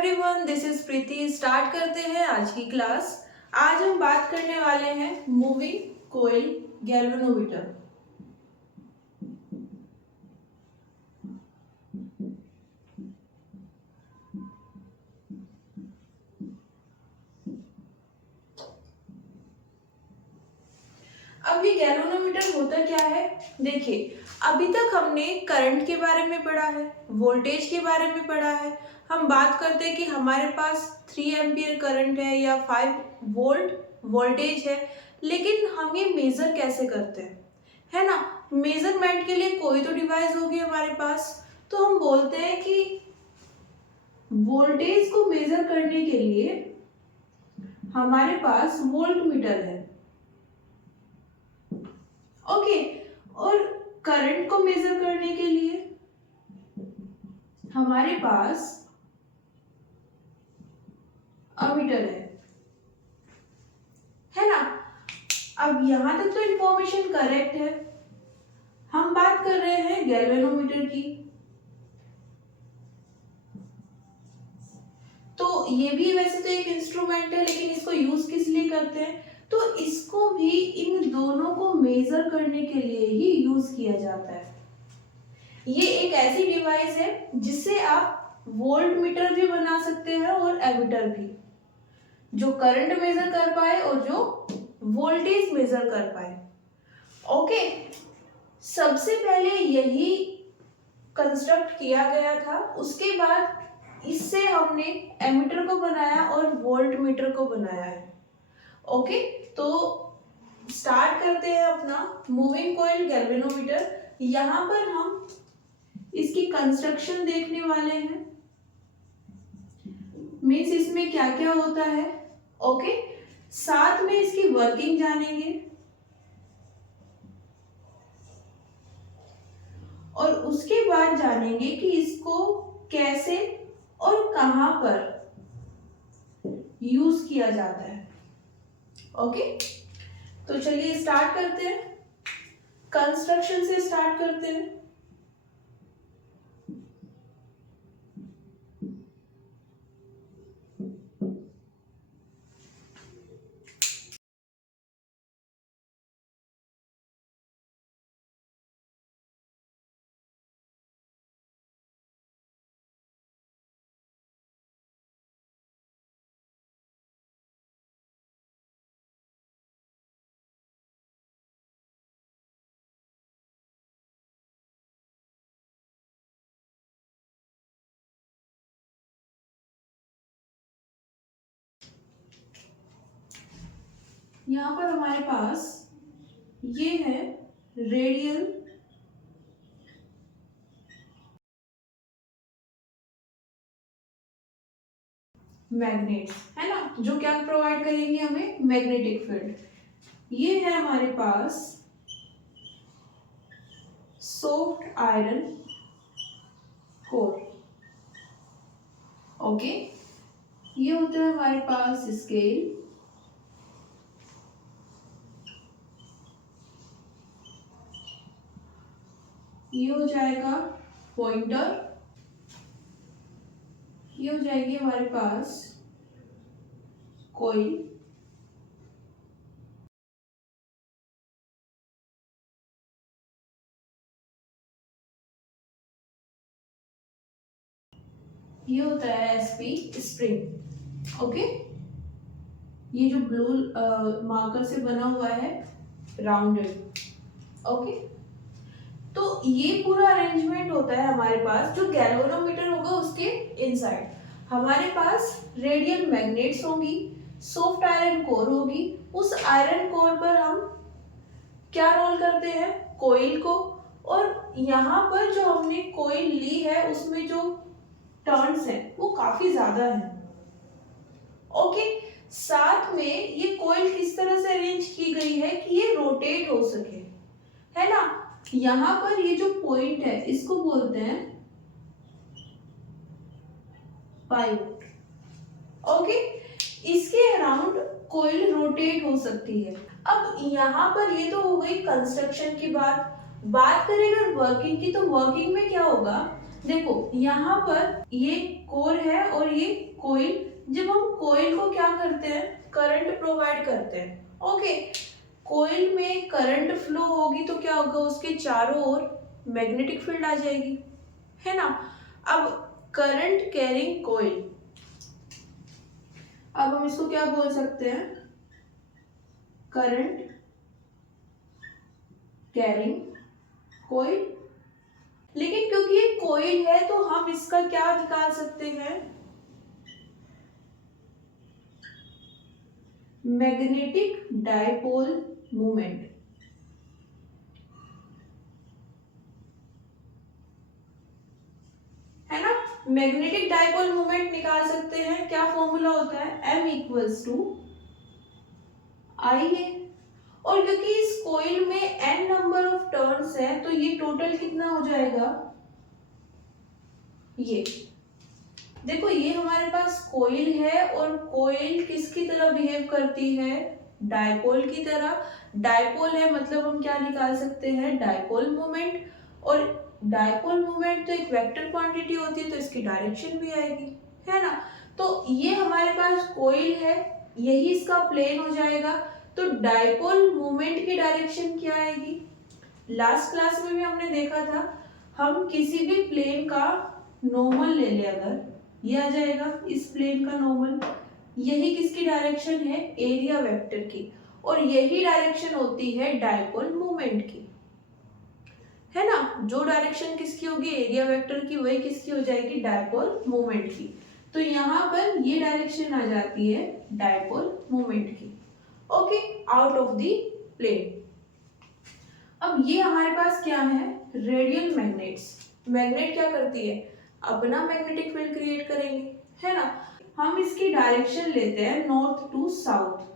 Everyone, this is Preeti. Start करते हैं आज की क्लास। आज हम बात करने वाले हैं मूविंग कोयल गैल्वेनोमीटर। अब ये गैल्वेनोमीटर होता क्या है? देखिए, अभी तक हमने करंट के बारे में पढ़ा है, वोल्टेज के बारे में पढ़ा है। हम बात करते हैं कि हमारे पास 3 एम्पियर करंट है या 5 वोल्ट वोल्टेज है, लेकिन हम ये मेजर कैसे करते हैं, है ना? मेजरमेंट के लिए कोई तो डिवाइस होगी हमारे पास। तो हम बोलते हैं कि वोल्टेज को मेजर करने के लिए हमारे पास वोल्ट मीटर है, ओके। और करंट को मेजर करने के लिए हमारे पास अमीटर है ना? अब यहां तक तो इंफॉर्मेशन करेक्ट है। हम बात कर रहे हैं गैल्वेनोमीटर की। तो ये भी वैसे तो एक इंस्ट्रूमेंट है, लेकिन इसको यूज किस लिए करते हैं? तो इसको भी इन दोनों को मेजर करने के लिए ही यूज किया जाता है। ये एक ऐसी डिवाइस है जिससे आप वोल्ट मीटर भी बना सकते हैं और एमीटर भी, जो करंट मेजर कर पाए और जो वोल्टेज मेजर कर पाए, ओके। सबसे पहले यही कंस्ट्रक्ट किया गया था, उसके बाद इससे हमने एमीटर को बनाया और वोल्ट मीटर को बनाया है, ओके। तो स्टार्ट करते हैं अपना मूविंग कॉइल गैल्वेनोमीटर। यहाँ पर हम इसकी कंस्ट्रक्शन देखने वाले हैं, मीन्स इसमें क्या क्या होता है, ओके। साथ में इसकी वर्किंग जानेंगे और उसके बाद जानेंगे कि इसको कैसे और कहां पर यूज किया जाता है, ओके। तो चलिए स्टार्ट करते हैं, कंस्ट्रक्शन से स्टार्ट करते हैं। यहाँ पर हमारे पास ये है रेडियल मैग्नेट्स, है ना, जो क्या प्रोवाइड करेंगे हमें? Magnetic field. ये है हमारे पास सॉफ्ट आयरन कोर, ओके। ये होता है हमारे पास स्केल, ये हो जाएगा पॉइंटर, ये हो जाएगी हमारे पास कॉइल, ये होता है एसपी स्प्रिंग, ओके। ये जो ब्लू मार्कर से बना हुआ है राउंडेड, ओके। तो ये पूरा अरेंजमेंट होता है हमारे पास। जो गैल्वेनोमीटर होगा उसके इनसाइड हमारे पास रेडियल मैग्नेट्स होंगी, सॉफ्ट आयरन कोर होगी। उस आयरन कोर पर हम क्या रोल करते हैं? कोयल को। और यहाँ पर जो हमने कोयल ली है उसमें जो टर्न्स हैं वो काफी ज्यादा है, ओके। साथ में ये कोयल किस तरह से अरेंज की गई है कि ये रोटेट हो सके, है ना। यहाँ पर ये जो पॉइंट है इसको बोलते हैं पाइवोट, ओके। इसके अराउंड कोयल रोटेट हो सकती है। अब यहाँ पर ये तो हो गई कंस्ट्रक्शन की बात करें अगर वर्किंग की, तो वर्किंग में क्या होगा? देखो यहाँ पर ये कोर है और ये कोइल, जब हम कोइल को क्या करते हैं, करंट प्रोवाइड करते हैं। ओके, कोइल में करंट फ्लो होगी तो क्या होगा, उसके चारों ओर मैग्नेटिक फील्ड आ जाएगी, है ना। अब करंट कैरिंग कोइल, अब हम इसको क्या बोल सकते हैं, करंट कैरिंग कोइल। लेकिन क्योंकि ये कोइल है तो हम इसका क्या निकाल सकते हैं, मैग्नेटिक डायपोल मोमेंट, है ना। मैग्नेटिक डायपोल मोमेंट निकाल सकते हैं, क्या फॉर्मूला होता है, m इक्वल्स टू आई है। और क्योंकि इस कोइल में n नंबर ऑफ टर्न्स है तो ये टोटल कितना हो जाएगा, ये देखो ये हमारे पास कोइल है और कोइल किसकी तरह बिहेव करती है, डायपोल की तरह। डायपोल है मतलब हम क्या निकाल सकते हैं, डायपोल मोमेंट। और डायपोल मोमेंट तो एक वेक्टर क्वांटिटी होती है तो इसकी डायरेक्शन भी आएगी, है ना। तो ये हमारे पास कोइल है, यही इसका प्लेन हो जाएगा। तो डायपोल मोमेंट की डायरेक्शन क्या आएगी, लास्ट क्लास में भी हमने देखा था, हम किसी भी प्लेन का नॉर्मल ले ले, अगर ये आ जाएगा इस प्लेन का नॉर्मल, यही किसकी डायरेक्शन है, एरिया वेक्टर की, और यही डायरेक्शन होती है डायपोल मोमेंट की, है ना। जो डायरेक्शन किसकी होगी, एरिया वेक्टर की, वही किसकी हो जाएगी, डायपोल मोमेंट की। तो यहाँ पर ये डायरेक्शन आ जाती है डायपोल मोमेंट की। Okay, out of the plane. अब ये हमारे पास क्या है, रेडियल मैग्नेट्स। मैग्नेट क्या करती है, अपना मैग्नेटिक फील्ड क्रिएट करेंगे, है ना। हम इसकी डायरेक्शन लेते हैं नॉर्थ टू साउथ।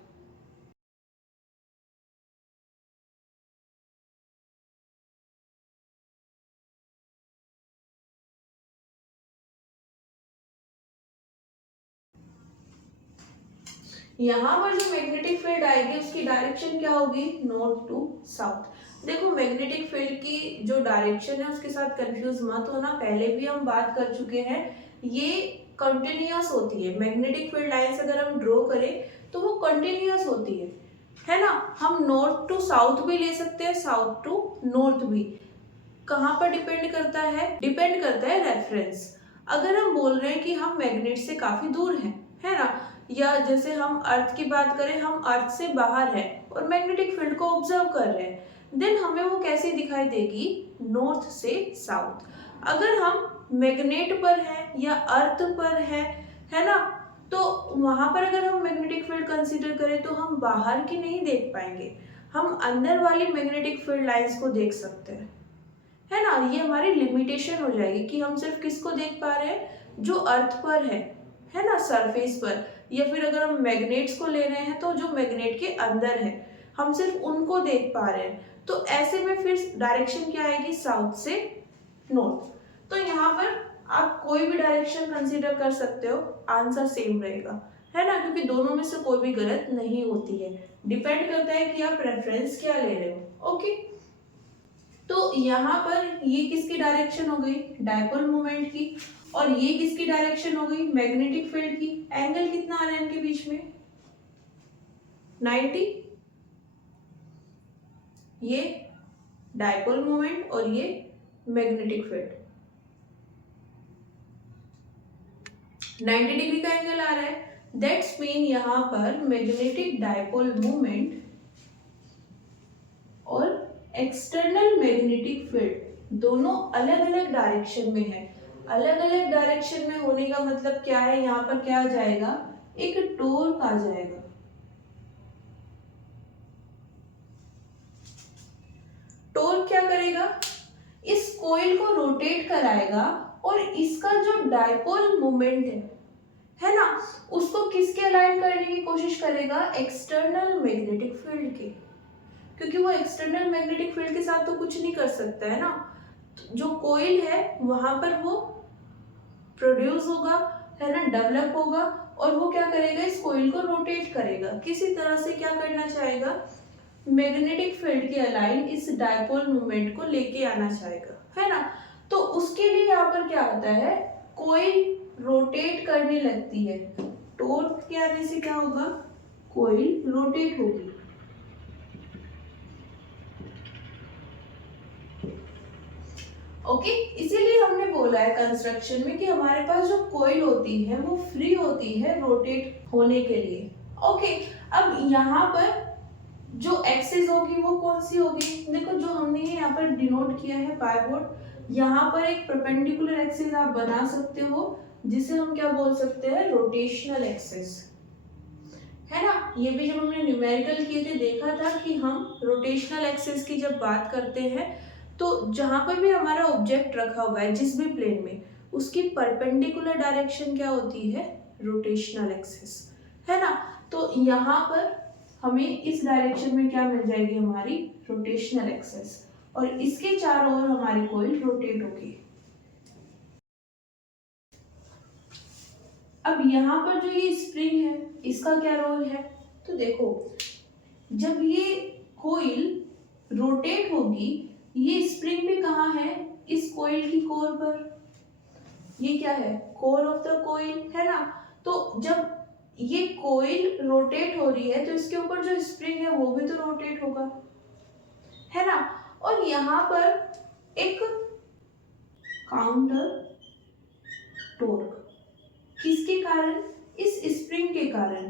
यहाँ पर जो मैग्नेटिक फील्ड आएगी उसकी डायरेक्शन क्या होगी, नॉर्थ टू साउथ। देखो मैग्नेटिक फील्ड की जो डायरेक्शन है उसके साथ कंफ्यूज मत होना, पहले भी हम बात कर चुके हैं, ये कंटिन्यूअस होती है। मैग्नेटिक फील्ड लाइंस अगर हम ड्रॉ करें तो वो कंटिन्यूअस होती है ना। हम नॉर्थ टू साउथ भी ले सकते हैं, साउथ टू नॉर्थ भी। कहाँ पर डिपेंड करता है, डिपेंड करता है रेफरेंस। अगर हम बोल रहे हैं कि हम मैग्नेट से काफी दूर हैं, है ना, या जैसे हम अर्थ की बात करें, हम अर्थ से बाहर हैं और मैग्नेटिक फील्ड को ऑब्जर्व कर रहे हैं, देन हमें वो कैसे दिखाई देगी, नॉर्थ से साउथ। अगर हम मैग्नेट पर हैं या अर्थ पर है ना, तो वहां पर अगर हम मैग्नेटिक फील्ड कंसीडर करें तो हम बाहर की नहीं देख पाएंगे, हम अंदर वाली मैग्नेटिक फील्ड लाइंस को देख सकते हैं, है ना। ये हमारी लिमिटेशन हो जाएगी कि हम सिर्फ किसको देख पा रहे हैं, जो अर्थ पर है ना, सरफेस पर। या फिर अगर हम मैग्नेट्स को ले रहे हैं तो जो मैग्नेट के अंदर है, हम सिर्फ उनको देख पा रहे हैं। तो ऐसे में फिर डायरेक्शन क्या आएगी, साउथ से नॉर्थ। तो यहाँ पर आप कोई भी डायरेक्शन कंसीडर कर सकते हो, आंसर सेम रहेगा, है ना, क्योंकि दोनों में से कोई भी गलत नहीं होती है। डिपेंड करता है कि आप रेफरेंस क्या ले रहे हो। ओके, तो यहाँ पर ये किसकी डायरेक्शन हो गई, डायपोल मोमेंट की, और ये किसकी डायरेक्शन हो गई, मैग्नेटिक फील्ड की। एंगल कितना आ रहा है इनके बीच में, 90। ये डायपोल मोमेंट और ये मैग्नेटिक फील्ड, 90 डिग्री का एंगल आ रहा है। दैट्स मीन यहाँ पर मैग्नेटिक डायपोल मोमेंट और एक्सटर्नल मैग्नेटिक फील्ड दोनों अलग अलग डायरेक्शन में है। अलग अलग डायरेक्शन में होने का मतलब क्या है, यहाँ पर क्या आ जाएगा, एक टॉर्क आ जाएगा। टॉर्क क्या करेगा, इस कोइल को रोटेट कराएगा और इसका जो डायपोल मोमेंट है ना, उसको किसके अलाइन करने की कोशिश करेगा, एक्सटर्नल मैग्नेटिक फील्ड के, क्योंकि वो एक्सटर्नल मैग्नेटिक फील्ड के साथ तो कुछ नहीं कर सकता है ना। जो कोइल है वहां पर वो प्रोड्यूस होगा, है ना, डेवलप होगा, और वो क्या करेगा, इस कोइल को रोटेट करेगा, किसी तरह से क्या करना चाहेगा, मैग्नेटिक फील्ड के अलाइन इस डायपोल मोमेंट को लेके आना चाहेगा, है ना। तो तो उसके लिए यहाँ पर क्या आता है, कोईल रोटेट करने लगती है। टॉर्क के आने से क्या होगा, कोईल रोटेट होगी। ओके, इसीलिए हमने बोला है कंस्ट्रक्शन में कि हमारे पास जो कोईल होती है वो फ्री होती है रोटेट होने के लिए। ओके, अब यहाँ पर जो एक्सिस होगी वो कौन सी होगी, देखो जो हमने यहाँ पर डिनोट किया है पाइवोट, यहाँ पर एक परपेंडिकुलर एक्सिस आप बना सकते हो जिसे हम क्या बोल सकते हैं, रोटेशनल एक्सिस, है ना। ये भी जब हमने न्यूमेरिकल किए थे देखा था कि हम रोटेशनल एक्सिस की जब बात करते हैं तो जहां पर भी हमारा ऑब्जेक्ट रखा हुआ है जिस भी प्लेन में, उसकी परपेंडिकुलर डायरेक्शन क्या होती है, रोटेशनल एक्सिस, है ना। तो यहाँ पर हमें इस डायरेक्शन में क्या मिल जाएगी, हमारी रोटेशनल एक्सिस, और इसके चारों ओर हमारी कोईल रोटेट होगी। अब यहाँ पर जो ये स्प्रिंग है इसका क्या रोल है, तो देखो जब ये कोईल रोटेट होगी, ये स्प्रिंग भी कहाँ है, इस कोईल की कोर पर, ये क्या है, कोर ऑफ द कोईल, है ना। तो जब ये कोईल रोटेट हो रही है तो इसके ऊपर जो स्प्रिंग है वो भी तो रोटेट होगा, है ना। और यहाँ पर एक काउंटर टॉर्क, किसके कारण, इस स्प्रिंग के कारण,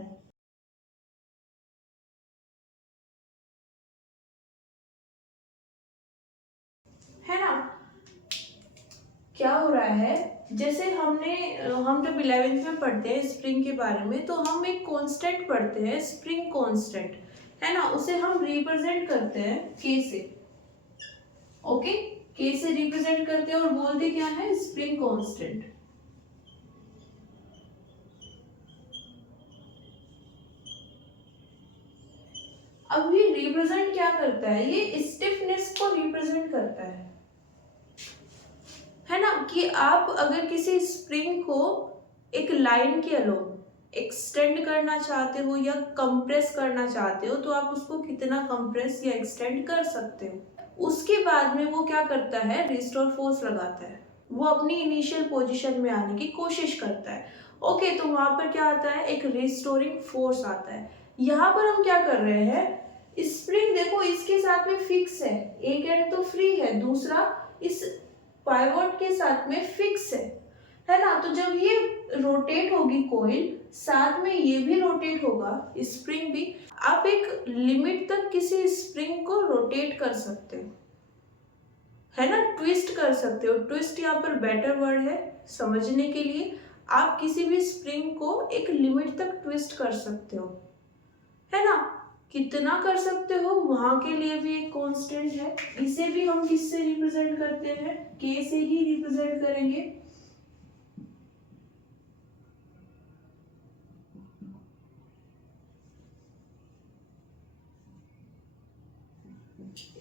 है ना। क्या हो रहा है, जैसे हम जब 11th में पढ़ते हैं स्प्रिंग के बारे में तो हम एक कांस्टेंट पढ़ते हैं, स्प्रिंग कांस्टेंट, है ना, उसे हम रिप्रेजेंट करते हैं के से। ओके, के से रिप्रेजेंट करते हैं और बोलते क्या है, स्प्रिंग कांस्टेंट। अब ये रिप्रेजेंट क्या करता है, ये स्टिफनेस को रिप्रेजेंट करता है ना, कि आप अगर किसी स्प्रिंग को एक लाइन के अलोंग एक्सटेंड करना चाहते हो या कंप्रेस करना चाहते हो तो आप उसको कितना कंप्रेस या एक्सटेंड कर सकते हो। उसके बाद में वो क्या करता है, रिस्टोर फोर्स लगाता है, वो अपनी इनिशियल पोजीशन में आने की कोशिश करता है। ओके, तो वहां पर क्या आता है, एक रिस्टोरिंग फोर्स आता है। यहाँ पर हम क्या कर रहे हैं, स्प्रिंग देखो इसके साथ में फिक्स है, एक एंड तो फ्री है, दूसरा इस पाइवोट के साथ में फिक्स है ना। तो जब ये रोटेट होगी कोईल, साथ में ये भी रोटेट होगा, स्प्रिंग भी, आप एक लिमिट तक किसी स्प्रिंग को रोटेट कर सकते हो, है ना, ट्विस्ट कर सकते हो। ट्विस्ट यहाँ पर बेटर वर्ड है समझने के लिए, आप किसी भी स्प्रिंग को एक लिमिट तक ट्विस्ट कर सकते हो, है ना। कितना कर सकते हो वहां के लिए भी एक कांस्टेंट है, इसे भी हम किससे रिप्रेजेंट करते हैं, के से ही रिप्रेजेंट करेंगे।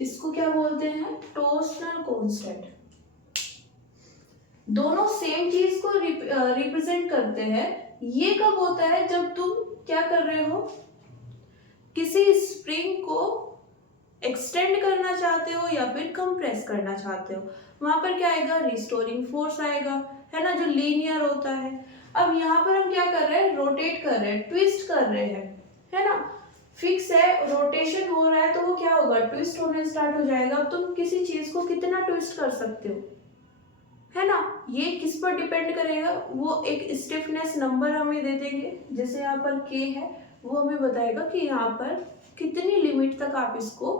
इसको क्या बोलते हैं, टॉर्सनल कांस्टेंट। दोनों सेम चीज को रिप्रेजेंट करते हैं। ये कब होता है, जब तुम क्या कर रहे हो, किसी स्प्रिंग को एक्सटेंड करना चाहते हो या फिर कंप्रेस करना चाहते हो, वहां पर क्या आएगा, रिस्टोरिंग फोर्स आएगा, है ना, जो लीनियर होता है। अब यहाँ पर हम क्या कर रहे हैं, रोटेट कर रहे हैं, ट्विस्ट कर रहे हैं, है ना। फिक्स है, रोटेशन हो रहा है तो वो क्या होगा, ट्विस्ट होने स्टार्ट हो जाएगा। अब तुम किसी चीज को कितना ट्विस्ट कर सकते हो, है ना, ये किस पर डिपेंड करेगा, वो एक स्टिफनेस नंबर हमें दे देंगे, जैसे यहाँ पर के है, वो हमें बताएगा कि यहाँ पर कितनी लिमिट तक आप इसको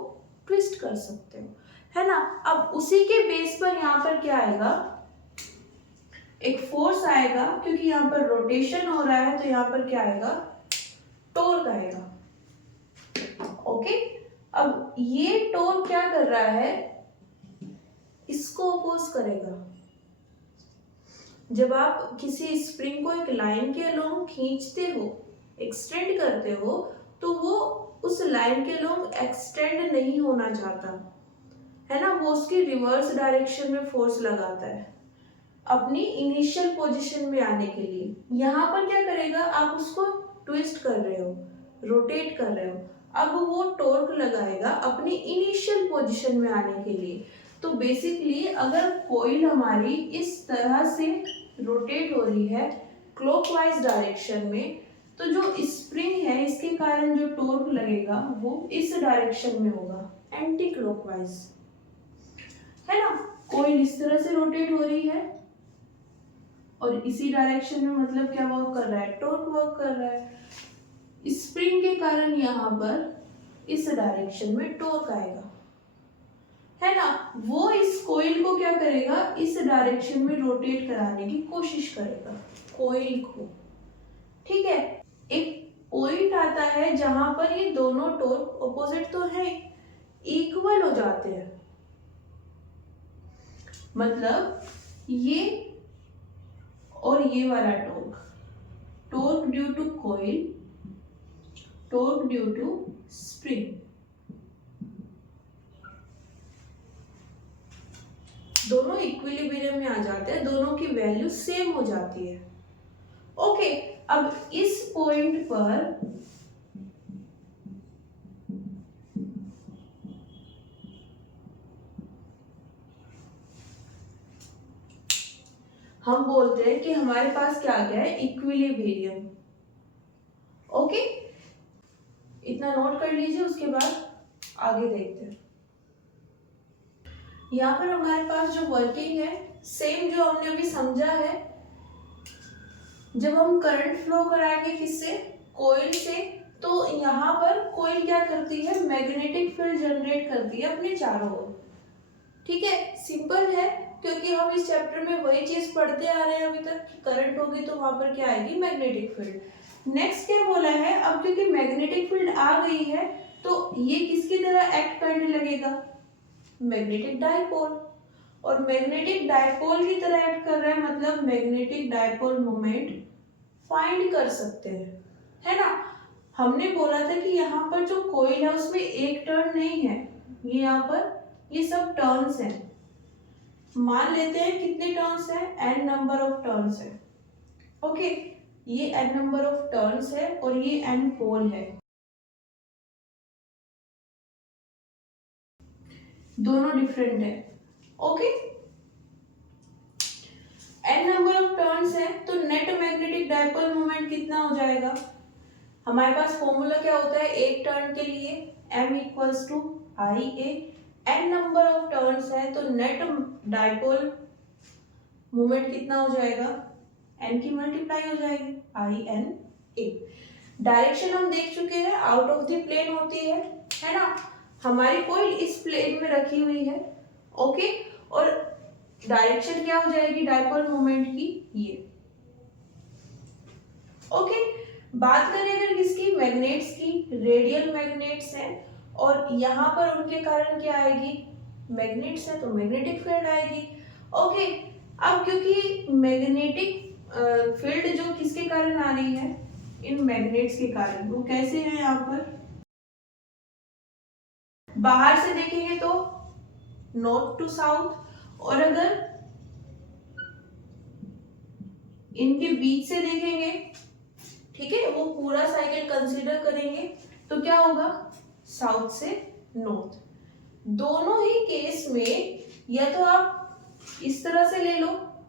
ट्विस्ट कर सकते हो, है ना। अब उसी के बेस पर यहाँ पर क्या आएगा, एक फोर्स आएगा, क्योंकि यहाँ पर रोटेशन हो रहा है तो यहाँ पर क्या आएगा, टॉर्क आएगा। ओके, अब ये टॉर्क क्या कर रहा है, इसको अपोज करेगा। जब आप किसी स्प्रिंग को एक लाइन के अलोंग खींचते हो, एक्सटेंड करते हो, तो वो उस लाइन के अलोंग एक्सटेंड नहीं होना चाहता, है ना, वो उसकी रिवर्स डायरेक्शन में फोर्स लगाता है अपनी इनिशियल पोजीशन में आने के लिए। यहाँ पर क्या करेगा, आप उसको ट्विस्ट कर रहे हो, रोटेट कर रहे हो, अब वो टॉर्क लगाएगा अपनी इनिशियल पोजीशन में आने के लिए। तो बेसिकली अगर कॉइल हमारी इस तरह से रोटेट हो रही है क्लॉकवाइज डायरेक्शन में, तो जो स्प्रिंग है इसके कारण जो टॉर्क लगेगा वो इस डायरेक्शन में होगा, एंटी क्लॉकवाइज, है ना। कॉइल इस तरह से रोटेट हो रही है और इसी डायरेक्शन में मतलब क्या वर्क कर रहा है, टॉर्क वर्क कर रहा है। स्प्रिंग के कारण यहाँ पर इस डायरेक्शन में टॉर्क आएगा, है ना। वो इस कॉइल को क्या करेगा, इस डायरेक्शन में रोटेट कराने की कोशिश करेगा कॉइल को, ठीक है। एक पॉइंट आता है जहां पर ये दोनों टॉर्क ऑपोजिट तो है, इक्वल हो जाते हैं, मतलब ये और ये वाला torque, torque due to coil, torque due to spring, दोनों इक्विलिब्रियम में आ जाते हैं, दोनों की वैल्यू सेम हो जाती है। ओके, अब इस पॉइंट पर हम बोलते हैं कि हमारे पास क्या आ गया है, इक्विलिब्रियम। ओके, इतना नोट कर लीजिए, उसके बाद आगे देखते हैं। यहाँ पर हमारे पास जो वर्किंग है सेम जो हमने अभी समझा है, जब हम करंट फ्लो कराएंगे किससे, कॉइल से, तो यहाँ पर कॉइल क्या करती है, मैग्नेटिक फील्ड जनरेट करती है अपने चारों ओर, ठीक है। सिंपल है, क्योंकि हम इस चैप्टर में वही चीज पढ़ते आ रहे हैं अभी तक कि करंट होगी तो वहां पर क्या आएगी, मैग्नेटिक फील्ड। नेक्स्ट क्या बोला है, अब क्योंकि मैग्नेटिक फील्ड आ गई है तो ये किसकी तरह एक्ट करने लगेगा, मैग्नेटिक डायपोल, और मैग्नेटिक डायपोल की तरह एक्ट कर रहा है, मतलब मैग्नेटिक डायपोल मोमेंट फाइंड कर सकते हैं, है ना। हमने बोला था कि यहाँ पर जो कॉइल है उसमें एक टर्न नहीं है, ये यहाँ पर ये सब टर्न्स हैं, मान लेते हैं कितने टर्न्स हैं, n नंबर ऑफ टर्न्स है। ओके, ये n नंबर ऑफ टर्न्स है और ये n पोल है, दोनों डिफरेंट है। Okay, n number of turns है तो नेट मैग्नेटिक डायपोल मोमेंट कितना हो जाएगा, हमारे पास फॉर्मूला क्या होता है, एक टर्न के लिए m equals to I A, n number of turns है तो नेट डायपोल मोमेंट कितना हो जाएगा, n की मल्टीप्लाई हो जाएगी, आई एन ए। डायरेक्शन हम देख चुके हैं, आउट ऑफ द प्लेन होती है ना। हमारी कॉइल इस प्लेन में रखी हुई है, ओके, और डायरेक्शन क्या हो जाएगी डायपोल मोमेंट की, ये। ओके, बात करें अगर किसकी, मैग्नेट्स की, रेडियल मैग्नेट्स हैं और यहाँ पर उनके कारण क्या आएगी, मैग्नेट्स है तो मैग्नेटिक फील्ड आएगी। ओके, अब क्योंकि मैग्नेटिक फील्ड जो किसके कारण आ रही है, इन मैग्नेट्स के कारण, वो कैसे है, यहाँ पर बाहर से देखेंगे तो नॉर्थ टू साउथ, और अगर इनके बीच से देखेंगे, ठीक है, वो पूरा साइकिल कंसीडर करेंगे तो क्या होगा, साउथ से नॉर्थ। दोनों ही केस में या तो आप इस तरह से ले लो,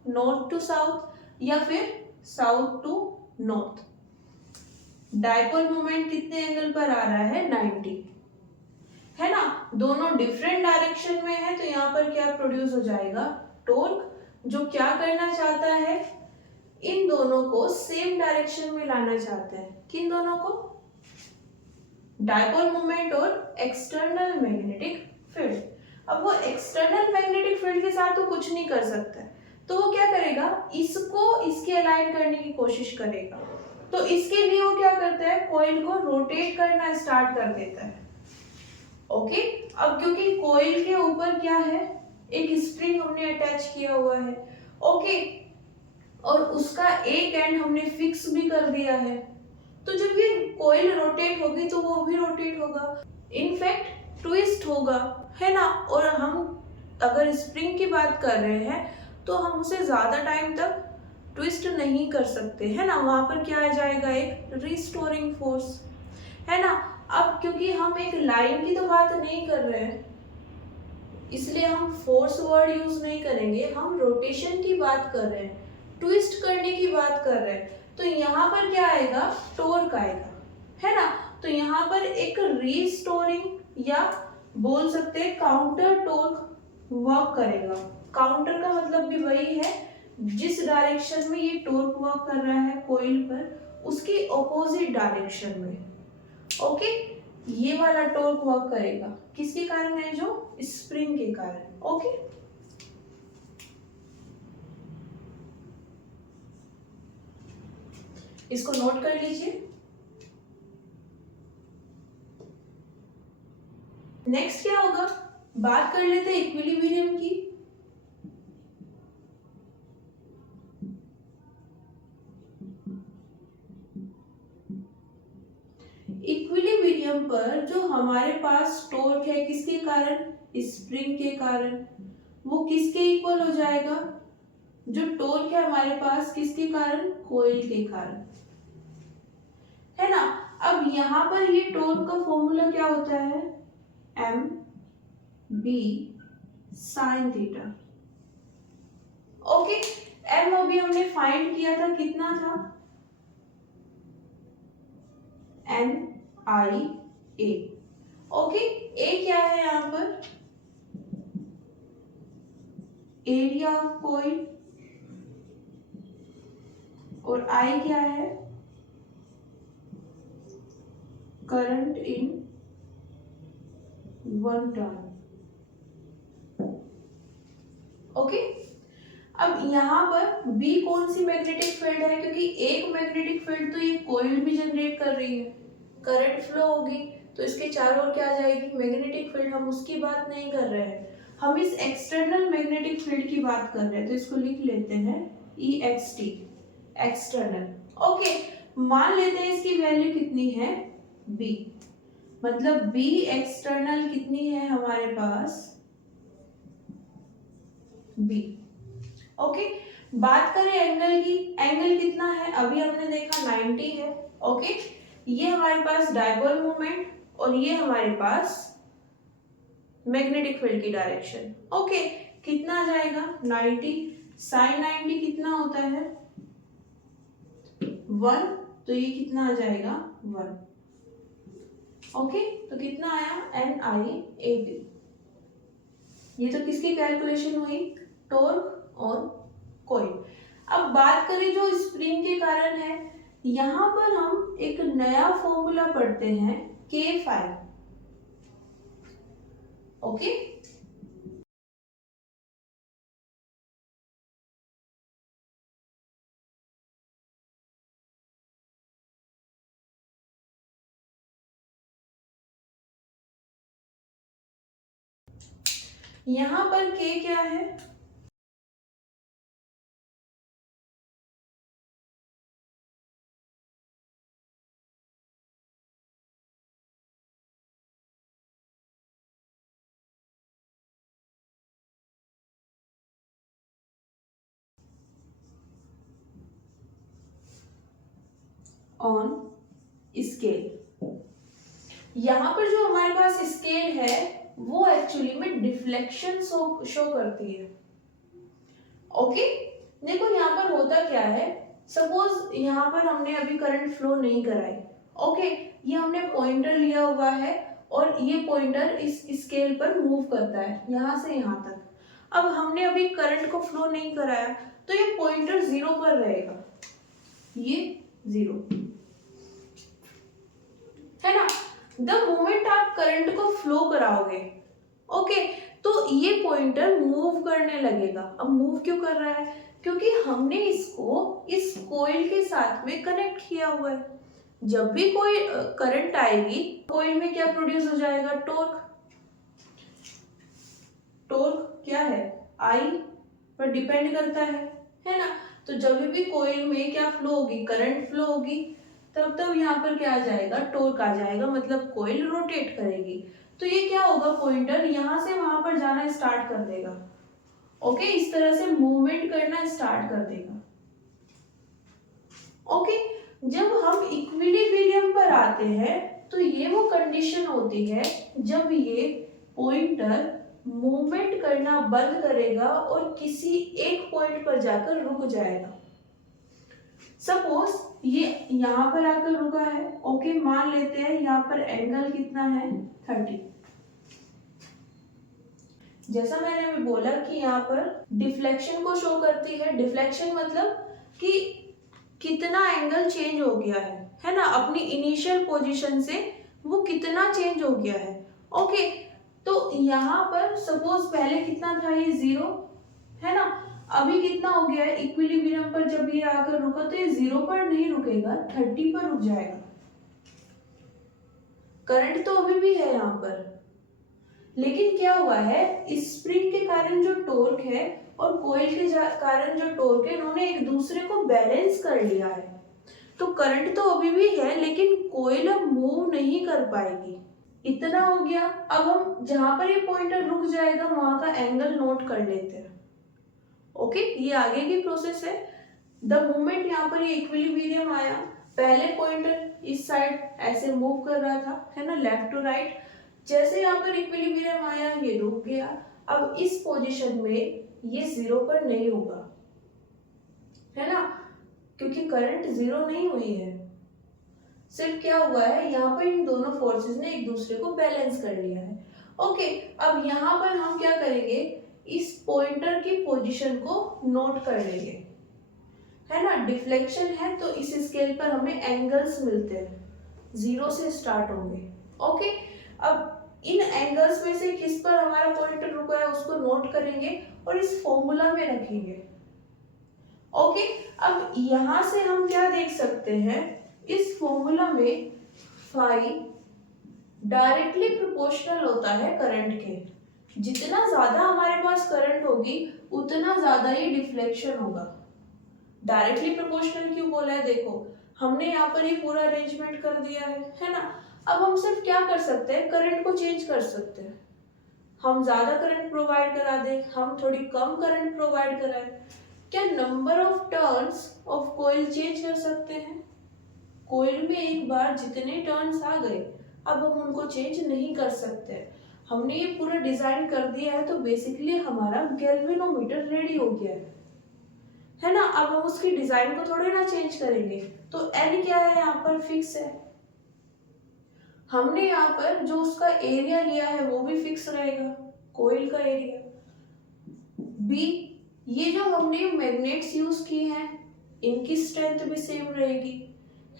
नॉर्थ टू साउथ, या फिर south to north. Dipole moment कितने एंगल पर आ रहा है, 90, है ना। दोनों डिफरेंट डायरेक्शन में है तो यहाँ पर क्या प्रोड्यूस हो जाएगा, टॉर्क, जो क्या करना चाहता है, इन दोनों को सेम डायरेक्शन में लाना चाहता है, किन दोनों को, डायपोल मोमेंट और एक्सटर्नल मैग्नेटिक फील्ड। अब वो एक्सटर्नल मैग्नेटिक फील्ड के साथ तो कुछ नहीं कर सकता है, तो वो क्या करेगा, इसको इसके अलाइन करने की कोशिश करेगा। तो इसके लिए वो क्या करता है, कॉइल को रोटेट करना स्टार्ट कर देता है। ओके, अब क्योंकि कॉइल के ऊपर क्या है, एक स्प्रिंग हमने अटैच किया हुआ है, ओके, और उसका एक एंड हमने फिक्स भी कर दिया है, तो जब ये कॉइल रोटेट होगी तो वो भी रोटेट होगा, इनफैक्ट ट्विस्ट होगा, है ना। और हम अगर स्प्रिंग की बात कर रहे हैं तो हम उसे ज्यादा टाइम तक ट्विस्ट नहीं कर सकते, है ना। वहां पर क्या आ जाएगा, एक रिस्टोरिंग फोर्स, है ना। अब क्योंकि हम एक लाइन की तो बात नहीं कर रहे हैं, इसलिए हम फोर्स वर्ड यूज नहीं करेंगे, हम रोटेशन की बात कर रहे हैं, ट्विस्ट करने की बात कर रहे हैं। तो यहाँ पर क्या आएगा, टॉर्क आएगा, है ना। तो यहाँ पर एक रीस्टोरिंग या बोल सकते हैं काउंटर टॉर्क वर्क करेगा। काउंटर का मतलब भी वही है, जिस डायरेक्शन में ये टॉर्क वर्क कर रहा है कॉइल पर, उसकी ऑपोजिट डायरेक्शन में। ओके, ये वाला टॉर्क वर्क करेगा किसके कारण है, जो स्प्रिंग के कारण। ओके, इसको नोट कर लीजिए। नेक्स्ट क्या होगा, बात कर लेते हैं इक्विलिब्रियम की। इक्विलिब्रियम पर जो हमारे पास टॉर्क है किसके कारण, स्प्रिंग के कारण, वो किसके इक्वल हो जाएगा, जो टॉर्क है हमारे पास किसके कारण, कॉइल के कारण, है ना। अब यहाँ पर ये टॉर्क का फॉर्मूला क्या होता है, M B sine theta. Okay, M अभी हमने फाइंड किया था, कितना था, एन आई ए। ओके, ए क्या है यहाँ पर, एरिया ऑफ कॉइल, और आई क्या है, current in one turn. Okay, अब यहाँ पर B कौन सी मैग्नेटिक फील्ड है, क्योंकि एक मैग्नेटिक फील्ड तो ये कॉइल भी जनरेट कर रही है, करंट फ्लो होगी तो इसके चारों ओर क्या आ जाएगी, मैग्नेटिक फील्ड। हम उसकी बात नहीं कर रहे हैं, हम इस एक्सटर्नल मैग्नेटिक फील्ड की बात कर रहे हैं। तो इसको लिख लेते हैं EXT, एक्सटर्नल। ओके, मान लेते हैं इसकी वैल्यू कितनी है, B, मतलब B एक्सटर्नल कितनी है हमारे पास, B। ओके, बात करें एंगल की, एंगल कितना है, अभी हमने देखा 90 है। ओके, ये हमारे पास डायपोल मोमेंट और ये हमारे पास मैग्नेटिक फील्ड की डायरेक्शन। ओके, कितना आ जाएगा 90, साइन 90 कितना होता है 1, तो ये कितना आ जाएगा 1। ओके, तो कितना आया NIAB। ये तो किसकी कैलकुलेशन हुई, टॉर्क और कॉइल। अब बात करें जो स्प्रिंग के कारण है, यहां पर हम एक नया फॉर्मूला पढ़ते हैं K5। ओके, यहां पर K क्या है, ऑन स्केल। यहां पर जो हमारे पास स्केल है वो एक्चुअली में डिफ्लेक्शन शो करती है। ओके, देखो यहाँ पर होता क्या है, सपोज यहाँ पर हमने अभी करंट फ्लो नहीं कराई। ओके, ये हमने पॉइंटर लिया हुआ है और ये पॉइंटर इस स्केल पर मूव करता है यहाँ से यहाँ तक। अब हमने अभी करंट को फ्लो नहीं कराया तो ये पॉइंटर 0 पर रहेगा, ये 0 है ना। द मोमेंट आप करंट को फ्लो कराओगे, ओके, तो ये पॉइंटर मूव करने लगेगा। अब मूव क्यों कर रहा है, क्योंकि हमने इसको इस कॉइल के साथ में कनेक्ट किया हुआ है। जब भी कोई करंट आएगी कॉइल में क्या प्रोड्यूस हो जाएगा, टॉर्क। टॉर्क क्या है, आई पर डिपेंड करता है ना। तो जब भी कॉइल में क्या फ्लो होगी, करंट फ्लो होगी, तब तब यहाँ पर क्या आ जाएगा, टॉर्क आ जाएगा, मतलब कॉइल रोटेट करेगी। तो ये क्या होगा, पॉइंटर यहाँ से वहां पर जाना स्टार्ट कर देगा। ओके, इस तरह से मूवमेंट करना स्टार्ट कर देगा। ओके, जब हम इक्विलिब्रियम पर आते हैं तो ये वो कंडीशन होती है जब ये पॉइंटर मूवमेंट करना बंद करेगा और किसी एक पॉइंट पर जाकर रुक जाएगा। सपोज ये यहाँ पर आकर रुका है, ओके, मान लेते हैं यहाँ पर एंगल कितना है 30। जैसा मैंने भी बोला कि यहाँ पर डिफ्लेक्शन को शो करती है। डिफ्लेक्शन मतलब कि कितना एंगल चेंज हो गया है ना, अपनी इनिशियल पोजीशन से वो कितना चेंज हो गया है। ओके, तो यहाँ पर सपोज पहले कितना था, ये 0 है ना, अभी कितना हो गया है, इक्विलिब्रियम पर जब ये आकर रुका तो ये 0 पर नहीं रुकेगा, 30 पर रुक जाएगा। करंट तो अभी भी है यहाँ पर, लेकिन क्या हुआ है, इस स्प्रिंग के कारण जो टॉर्क है और कॉइल के कारण जो टॉर्क है, इन्होंने एक दूसरे को बैलेंस कर लिया है। तो करंट तो अभी भी है, लेकिन कॉइल अब मूव नहीं कर पाएगी। इतना हो गया। अब हम जहां पर ये पॉइंटर रुक जाएगा वहां का एंगल नोट कर लेते हैं। ओके, ये आगे की प्रोसेस है। द मोमेंट यहाँ पर ये इक्विलिब्रियम आया, पहले पॉइंटर इस साइड ऐसे मूव कर रहा था, है ना, लेफ्ट टू राइट। जैसे यहाँ पर इक्विलिब्रियम आया, ये रुक गया। अब इस पोजीशन में ये 0 पर नहीं होगा, है ना, क्योंकि करंट 0 नहीं हुई है। सिर्फ क्या हुआ है, यहाँ पर इन दोनों फोर्सेस ने एक दूसरे को बैलेंस कर लिया है। ओके, अब यहाँ पर हम क्या करेंगे, इस पॉइंटर की पोजीशन को नोट कर लेंगे, है ना। डिफ्लेक्शन है तो इस स्केल पर हमें एंगल्स मिलते हैं, 0 से स्टार्ट होंगे। ओके, अब इन एंगल्स में से किस पर हमारा पॉइंटर रुका है उसको नोट करेंगे और इस फॉर्मूला में रखेंगे। ओके, अब यहां से हम क्या देख सकते हैं, इस फॉर्मूला में फाई डायरेक्टली प्रोपोर्शनल होता है करंट के। जितना ज्यादा हमारे पास करंट होगी उतना ज्यादा ही डिफ्लेक्शन होगा। डायरेक्टली प्रोपोर्शनल क्यों बोला है, देखो हमने यहाँ पर ये पूरा अरेंजमेंट कर दिया है ना। अब हम सिर्फ क्या कर सकते हैं, करंट को चेंज कर सकते हैं। हम ज्यादा करंट प्रोवाइड करा दें, हम थोड़ी कम करंट प्रोवाइड कराएं। क्या number of turns of coil change कर सकते हैं? कॉइल में एक बार जितने टर्न्स आ गए अब हम उनको चेंज नहीं कर सकते। हमने ये पूरा डिजाइन कर दिया है तो बेसिकली हमारा गैल्वेनोमीटर रेडी हो गया है ना। अब हम उसकी डिजाइन को थोड़े ना चेंज करेंगे। तो एन क्या है, यहाँ पर फिक्स है। हमने यहाँ पर जो उसका एरिया लिया है वो भी फिक्स रहेगा, कॉइल का एरिया। बी, ये जो हमने मैग्नेट्स यूज किए हैं इनकी स्ट्रेंथ भी सेम रहेगी,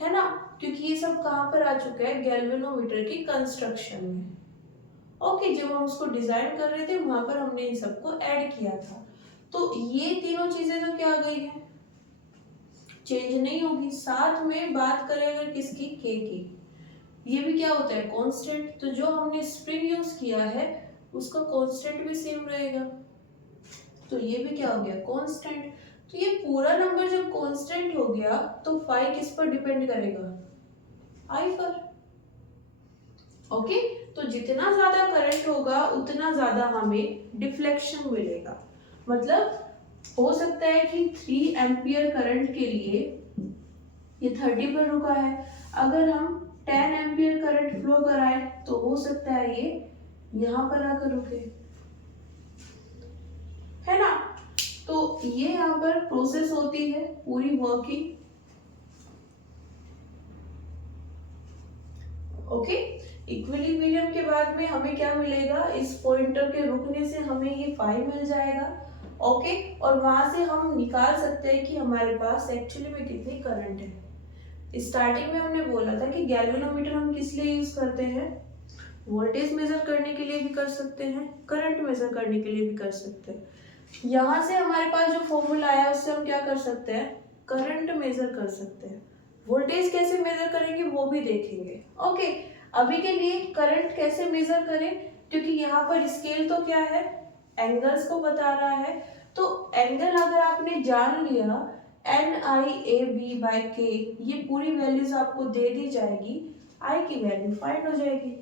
है ना, क्योंकि ये सब कहाँ पर आ चुका है, गैल्वेनोमीटर की कंस्ट्रक्शन में। ओके, जब हम उसको डिजाइन कर रहे थे वहां पर हमने इन सबको ऐड किया था। तो ये तीनों चीजें तो क्या आ गई है, चेंज नहीं होगी। साथ में बात करें अगर किसकी, के की, ये भी क्या होता है, कांस्टेंट। तो जो हमने स्प्रिंग यूज किया है उसका कांस्टेंट भी सेम रहेगा, तो ये भी क्या हो गया, कांस्टेंट। तो ये पूरा नंबर जब कांस्टेंट हो गया तो फाई किस पर डिपेंड करेगा, आई पर। ओके, तो जितना ज्यादा करंट होगा उतना ज्यादा हमें डिफ्लेक्शन मिलेगा। मतलब हो सकता है कि 3 एम्पियर करंट के लिए ये 30 पर रुका है, अगर हम 10 एम्पियर करंट फ्लो कराए तो हो सकता है ये यहाँ पर आकर रुके, है ना। तो ये यहाँ पर प्रोसेस होती है पूरी वर्किंग। ओके, इक्विलिब्रियम के बाद में हमें क्या मिलेगा, इस पॉइंटर के रुकने से हमें ये फाई मिल जाएगा। ओके, और वहां से हम निकाल सकते हैं कि हमारे पास एक्चुअली में कितनी करंट है। स्टार्टिंग में हमने बोला था कि गैल्वेनोमीटर हम किस लिए यूज करते हैं, वोल्टेज मेजर करने के लिए भी कर सकते हैं, करंट मेजर करने के लिए भी कर सकते हैं। यहाँ से हमारे पास जो फॉर्मूला आया उससे हम क्या कर सकते हैं, करंट मेजर कर सकते हैं। वोल्टेज कैसे मेजर करेंगे वो भी देखेंगे। ओके, अभी के लिए करंट कैसे मेजर करें, क्योंकि यहाँ पर स्केल तो क्या है, एंगल्स को बता रहा है। तो एंगल अगर आपने जान लिया NIAB/K, ये पूरी वैल्यूज आपको दे दी जाएगी, I की वैल्यू फाइंड हो जाएगी।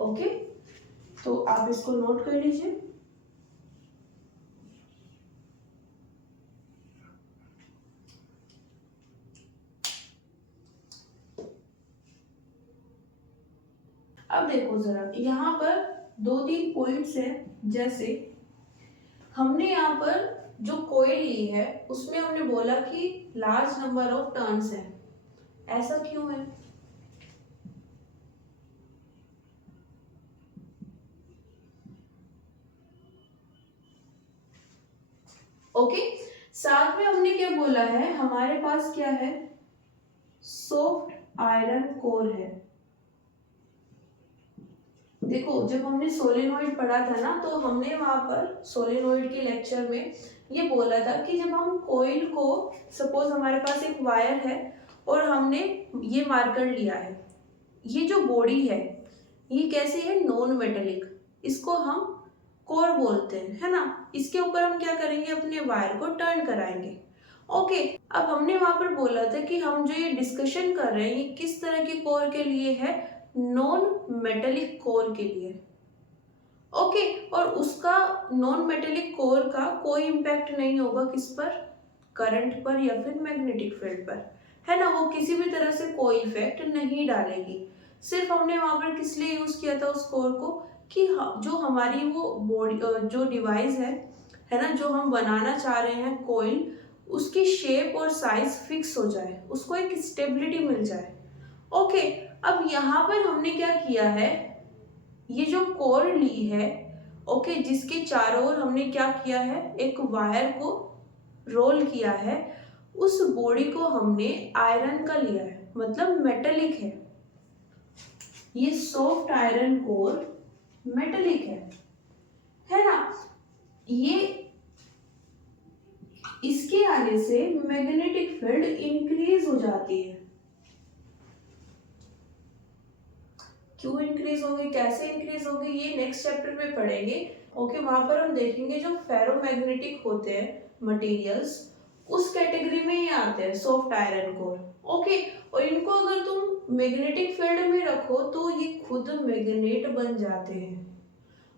ओके, तो आप इसको नोट कर लीजिए। अब देखो जरा, यहाँ पर दो तीन पॉइंट्स हैं, जैसे हमने यहाँ पर जो कॉइल ली है उसमें हमने बोला कि लार्ज नंबर ऑफ टर्न्स है। ऐसा क्यों है? ओके, साथ में हमने क्या बोला है, हमारे पास क्या है, सॉफ्ट आयरन कोर है। देखो जब हमने सोलेनोइड पढ़ा था ना, तो हमने वहां पर सोलेनोइड के लेक्चर में ये बोला था कि जब हम कोइल को, सपोज हमारे पास एक वायर है और हमने ये मार्कर लिया है, ये जो बॉडी ये कैसी है, नॉन मेटेलिक, इसको हम कोर बोलते हैं, है ना। इसके ऊपर हम क्या करेंगे, अपने वायर को टर्न कराएंगे। ओके, अब हमने वहां पर बोला था कि हम जो ये डिस्कशन कर रहे हैं ये किस तरह के कोर के लिए है, नॉन मेटेलिक कोर के लिए। ओके, और उसका नॉन मेटेलिक कोर का कोई इम्पैक्ट नहीं होगा किस पर, करंट पर या फिर मैग्नेटिक फील्ड पर, है ना। वो किसी भी तरह से कोई इफेक्ट नहीं डालेगी। सिर्फ हमने वहां पर किस लिए यूज किया था उस कोर को, कि जो हमारी वो बॉडी, जो डिवाइस है ना, जो हम बनाना चाह रहे हैं कोइल, उसकी शेप और साइज फिक्स हो जाए, उसको एक स्टेबिलिटी मिल जाए। ओके, अब यहाँ पर हमने क्या किया है, ये जो कोर ली है, ओके, जिसके चारों ओर हमने क्या किया है, एक वायर को रोल किया है, उस बॉडी को हमने आयरन का लिया है, मतलब मेटेलिक है। ये सॉफ्ट आयरन कोर मेटेलिक है ना। ये इसके आने से मैग्नेटिक फील्ड इंक्रीज हो जाती है। क्यों इंक्रीज होगी, कैसे इंक्रीज होगी, ये नेक्स्ट चैप्टर में पढ़ेंगे। ओके, वहां पर हम देखेंगे जो फेरोमैग्नेटिक होते हैं मटेरियल्स, उस कैटेगरी में ये आते हैं सॉफ्ट आयरन कोर। ओके, और इनको अगर तुम मैग्नेटिक फील्ड में रखो तो ये खुद मैग्नेट बन जाते हैं।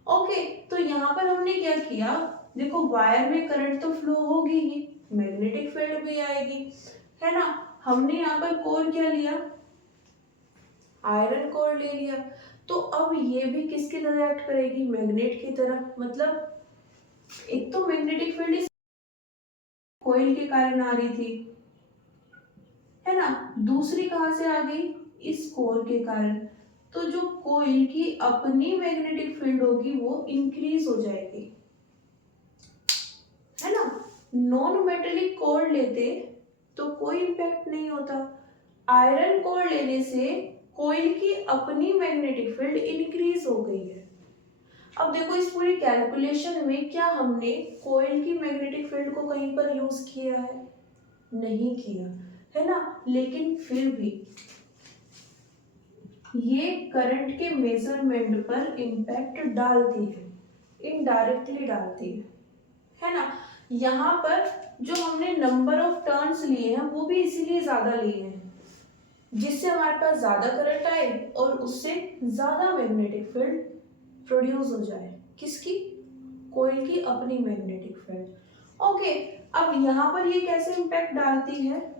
ओके, तो यहाँ पर हमने क्या किया, देखो वायर में करंट तो फ्लो होगी ही, मैग्नेटिक फील्ड भी आएगी, है ना। हमने यहाँ पर कोर क्या लिया, आयरन कोर ले लिया। तो अब ये भी किसकी तरह एक्ट करेगी, मैग्नेट की तरह। मतलब एक तो मैग्नेटिक फील्ड इस कोइल के कारण आ रही थी, है ना, दूसरी कहां से आ गई, इस कोर के कारण। तो जो कोइल की अपनी मैग्नेटिक फील्ड होगी वो इंक्रीज हो जाएगी, है ना। नॉन मेटेलिक कोर लेते तो कोई इंपैक्ट नहीं होता, आयरन कोर लेने से कोइल की अपनी मैग्नेटिक फील्ड इंक्रीज हो गई है। अब देखो इस पूरी कैलकुलेशन में क्या हमने कोइल की मैग्नेटिक फील्ड को कहीं पर यूज किया है, नहीं किया, है ना। लेकिन फिर भी ये करंट के मेजरमेंट पर इंपैक्ट डालती है, इनडायरेक्टली डालती है ना। यहाँ पर जो हमने नंबर ऑफ टर्न्स लिए हैं वो भी इसीलिए ज्यादा लिए हैं, जिससे हमारे पास ज्यादा करंट आए और उससे ज्यादा मैग्नेटिक फील्ड प्रोड्यूस हो जाए। किसकी, कोइल की अपनी मैग्नेटिक फील्ड। ओके, अब यहाँ पर ये कैसे इंपैक्ट डालती है,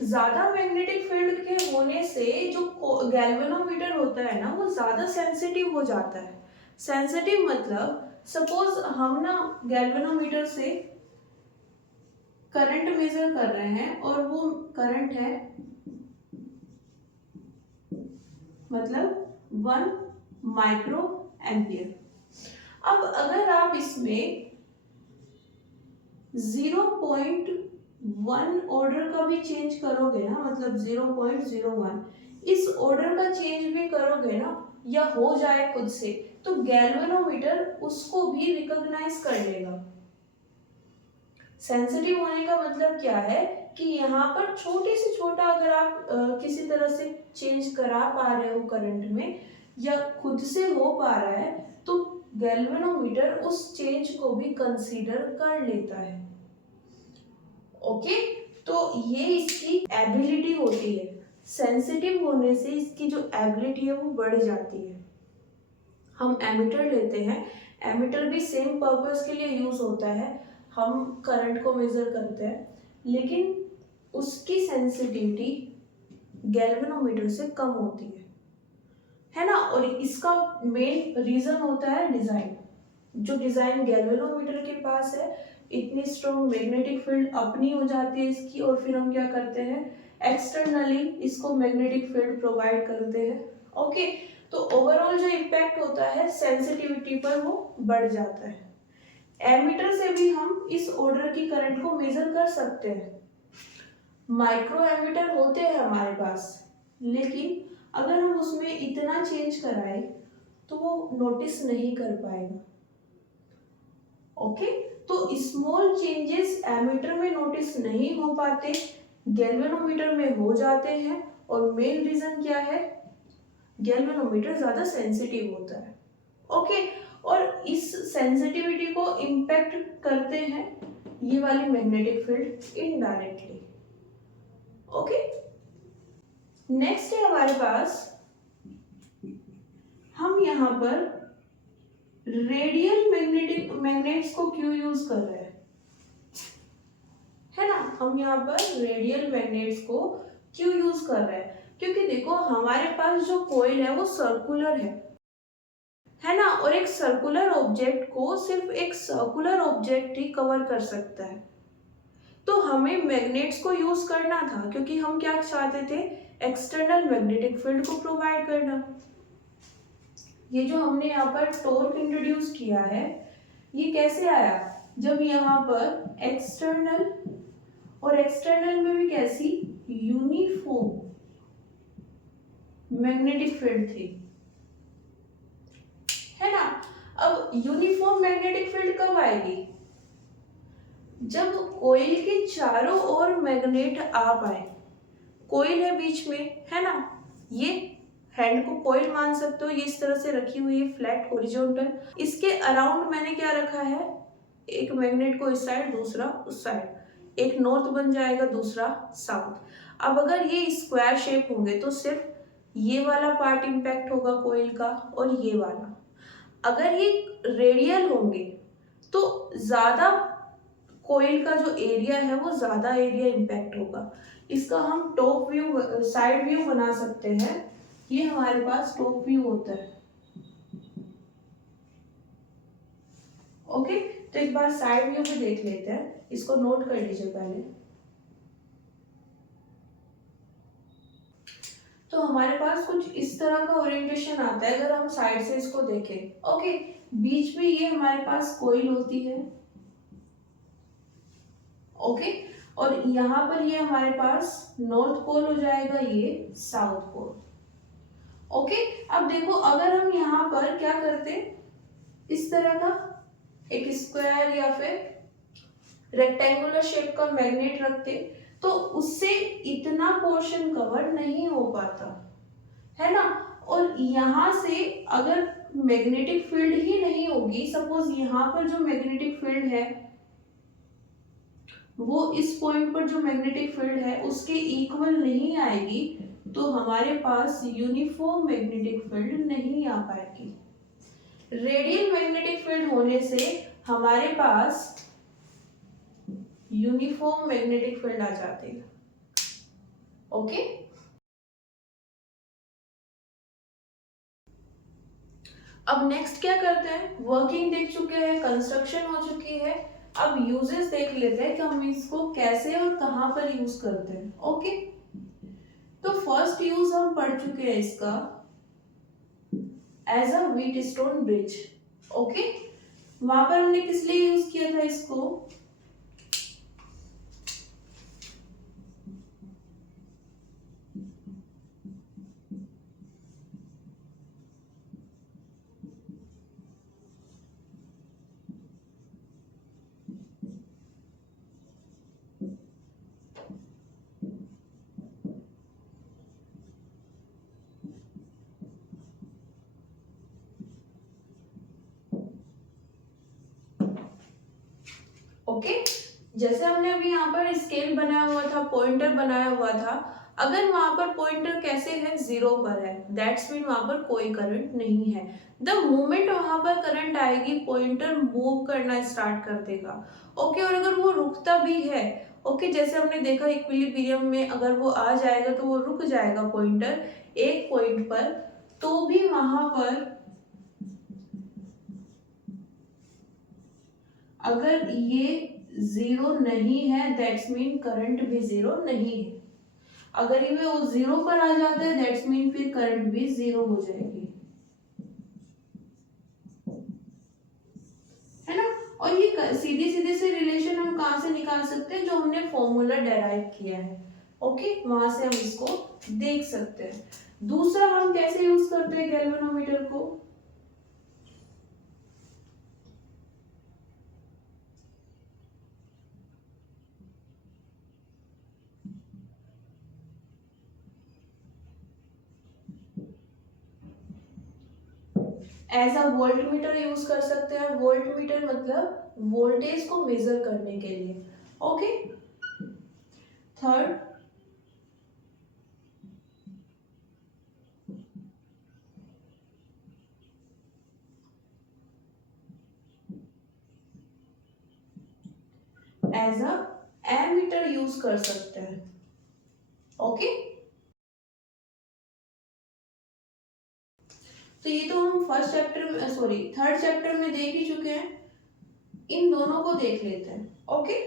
ज्यादा मैग्नेटिक फील्ड के होने से जो गैल्वेनोमीटर होता है ना वो ज्यादा सेंसिटिव हो जाता है। सेंसिटिव मतलब सपोज हम ना गैल्वेनोमीटर से करंट मेजर कर रहे हैं और वो करंट है मतलब 1 माइक्रो एम्पियर। अब अगर आप इसमें 0.1 ऑर्डर का भी चेंज करोगे ना, मतलब 0.01, इस ऑर्डर का चेंज भी करोगे ना, या हो जाए खुद से, तो गैल्वेनोमीटर उसको भी रिकॉग्नाइज कर लेगा। सेंसिटिव होने का मतलब क्या है कि यहाँ पर छोटे से छोटा अगर आप किसी तरह से चेंज करा पा रहे हो करंट में, या खुद से हो पा रहा है, तो गैल्वेनोमीटर उस चेंज को भी कंसीडर कर लेता है। ओके, तो ये इसकी एबिलिटी होती है। सेंसिटिव होने से इसकी जो एबिलिटी है वो बढ़ जाती है। हम एमिटर लेते हैं, एमिटर भी सेम पर्पस के लिए यूज होता है। हम करंट को मेजर करते हैं, लेकिन उसकी सेंसिटिविटी गैल्वेनोमीटर से कम होती है ना। और इसका मेन रीजन होता है डिजाइन। जो डिजाइन गैल्वेनोमीटर के पास है, इतनी स्ट्रॉन्ग मैग्नेटिक फील्ड अपनी हो जाती है इसकी, और फिर हम क्या करते हैं, एक्सटर्नली इसको मैग्नेटिक फील्ड प्रोवाइड करते हैं। ओके, तो ओवरऑल जो इम्पैक्ट होता है सेंसिटिविटी पर वो बढ़ जाता है। एमीटर से भी हम इस ऑर्डर की करंट को मेजर कर सकते हैं। माइक्रो एमीटर होते हैं हमारे पास, लेकिन अगर हम उसमें इतना चेंज कराएं तो वो नोटिस नहीं कर पाएगा। ओके, तो स्मॉल चेंजेस एमीटर में नोटिस नहीं हो पाते, गैल्वेनोमीटर में हो जाते हैं। और मेन रीजन क्या है, गैल्वेनोमीटर ज्यादा सेंसिटिव होता है। ओके, और इस सेंसिटिविटी को इम्पैक्ट करते हैं ये वाली magnetic field indirectly. Okay, next है हमारे पास, हम यहाँ पर रेडियल मैग्नेट्स को क्यों यूज कर रहे हैं, है ना। हम यहाँ पर रेडियल मैग्नेट्स को क्यों यूज कर रहे हैं, क्योंकि देखो हमारे पास जो कॉइल है वो सर्कुलर है ना। और एक सर्कुलर ऑब्जेक्ट को सिर्फ एक सर्कुलर ऑब्जेक्ट ही कवर कर सकता है। तो हमें मैग्नेट्स को यूज करना था, क्योंकि हम क्या चाहते थे, एक्सटर्नल मैग्नेटिक फील्ड को प्रोवाइड करना। ये जो हमने यहाँ पर टॉर्क इंट्रोड्यूस किया है, ये कैसे आया, जब यहाँ पर एक्सटर्नल, और एक्सटर्नल में भी कैसी, यूनिफॉर्म मैग्नेटिक फील्ड थी, है ना। अब यूनिफॉर्म मैग्नेटिक फील्ड कब आएगी, जब कोइल के चारों ओर मैग्नेट आ पाए। कोइल है बीच में, है ना, ये हैंड को कोइल मान सकते हो, ये इस तरह से रखी हुई है फ्लैट हॉरिजॉन्टल। इसके अराउंड मैंने क्या रखा है, एक मैग्नेट को इस साइड, दूसरा उस साइड, एक नॉर्थ बन जाएगा, दूसरा साउथ। अब अगर ये स्क्वायर शेप होंगे तो सिर्फ ये वाला पार्ट इम्पैक्ट होगा कोइल का, और ये वाला। अगर ये रेडियल होंगे तो ज्यादा कोइल का जो एरिया है वो ज्यादा एरिया इम्पैक्ट होगा। इसका हम टॉप व्यू, साइड व्यू बना सकते हैं। ये हमारे पास टॉप व्यू होता है। ओके, तो एक बार साइड व्यू भी देख लेते हैं, इसको नोट कर लीजिए पहले। तो हमारे पास कुछ इस तरह का ओरिएंटेशन आता है अगर हम साइड से इसको देखें। ओके, बीच में ये हमारे पास कोइल होती है। ओके, और यहाँ पर ये हमारे पास नॉर्थ पोल हो जाएगा, ये साउथ पोल। ओके, अब देखो अगर हम यहाँ पर क्या करते, इस तरह का एक स्क्वायर या फिर रेक्टेंगुलर शेप का मैग्नेट रखते, तो उससे इतना पोर्शन कवर नहीं हो पाता, है ना। और यहाँ से अगर मैग्नेटिक फील्ड ही नहीं होगी, सपोज यहाँ पर जो मैग्नेटिक फील्ड है वो इस पॉइंट पर जो मैग्नेटिक फील्ड है उसके इक्वल नहीं आएगी, तो हमारे पास यूनिफॉर्म मैग्नेटिक फील्ड नहीं आ पाएगी। रेडियल मैग्नेटिक फील्ड होने से हमारे पास यूनिफॉर्म मैग्नेटिक फील्ड आ जाती है। ओके, अब नेक्स्ट क्या करते हैं, वर्किंग देख चुके हैं, कंस्ट्रक्शन हो चुकी है, अब यूजेस देख लेते हैं कि हम इसको कैसे और कहां पर यूज करते हैं। ओके, तो फर्स्ट यूज हम पढ़ चुके हैं इसका, as a Wheatstone bridge. Okay, वहां पर हमने किस लिए यूज किया था इसको, ओके, जैसे हमने अभी यहाँ पर स्केल बनाया हुआ था, पॉइंटर बनाया हुआ था, अगर वहां पर पॉइंटर कैसे है, 0 पर है, दैट्स मीन वहां पर कोई करंट नहीं है। द मोमेंट वहां पर करंट आएगी, पॉइंटर मूव करना स्टार्ट कर देगा। ओके, और अगर वो रुकता भी है, ओके, जैसे हमने देखा इक्विलिब्रियम में अगर वो आ जाएगा तो वो रुक जाएगा पॉइंटर एक पॉइंट पर, तो भी वहां पर अगर ये 0 नहीं है, दैट्स मीन करंट भी 0 नहीं है। अगर ये वो 0 पर आ जाता है, दैट्स मीन फिर करंट भी 0 हो जाएगी, है ना। और ये सीधे सीधे से रिलेशन हम कहाँ से निकाल सकते हैं, जो हमने फॉर्मूला डेराइव किया है। ओके, वहां से हम इसको देख सकते हैं। दूसरा हम कैसे यूज करते हैं गैल्वेनोमीटर को, as a voltmeter use कर सकते हैं। वोल्ट मीटर मतलब वोल्टेज को मेजर करने के लिए। Okay, third, as a ammeter use कर सकते हैं। ओके, तो ये तो हम फर्स्ट चैप्टर में, सॉरी थर्ड चैप्टर में देख ही चुके हैं। इन दोनों को देख लेते हैं। ओके,